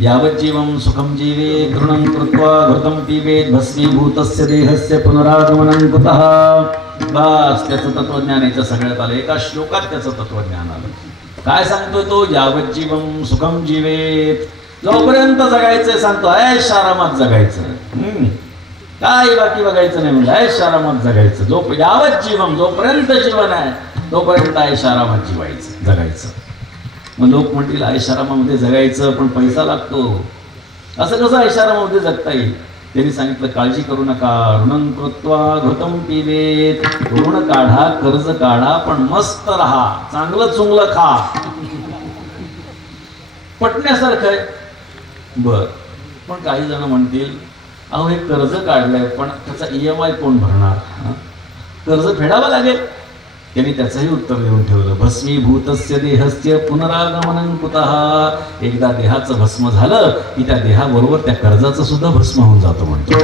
यावज्जीवं सुखं जीवेत् तृणं कृत्वा घृतं पिबेत् भस्मीभूतस्य देहस्य पुनरागमनं कुतः। बस त्याचं तत्वज्ञान याच्या सगळ्यात आलं, एका श्लोकात त्याचं तत्वज्ञान आलं. काय सांगतोय तो? यावज्जीवं सुखं जीवेत, जोपर्यंत जगायचंय सांगतो ऐश आरामात जगायचं, काय बाकी बघायचं नाही, म्हणजे ऐश आरामात जगायचं. यावज्जीवं, जोपर्यंत जीवन आहे तोपर्यंत ऐश आरामात जीवायचं, जगायचं. मग लोक म्हणतील ऐशारामामध्ये जगायचं पण पैसा लागतो, असं कसं ऐशारामामध्ये जगता येईल? त्यांनी सांगितलं काळजी करू नका, ऋणं कृत्वा घृतं पिबेत, ऋण काढा, कर्ज काढा, पण मस्त राहा, चांगलं चुंगलं खा. पटण्यासारखं आहे. बर, पण काही जण म्हणतील अहो हे कर्ज काढलंय पण त्याचा EMI कोण भरणार, कर्ज फेडावं लागेल. त्यांनी त्याचंही उत्तर देऊन ठेवलं, भस्मीभूतस्य देहस्य पुनरागमनं कुतः. एकदा देहाचं भस्म झालं की त्या देहाबरोबर त्या कर्जाचं सुद्धा भस्म होऊन जातो म्हणतो.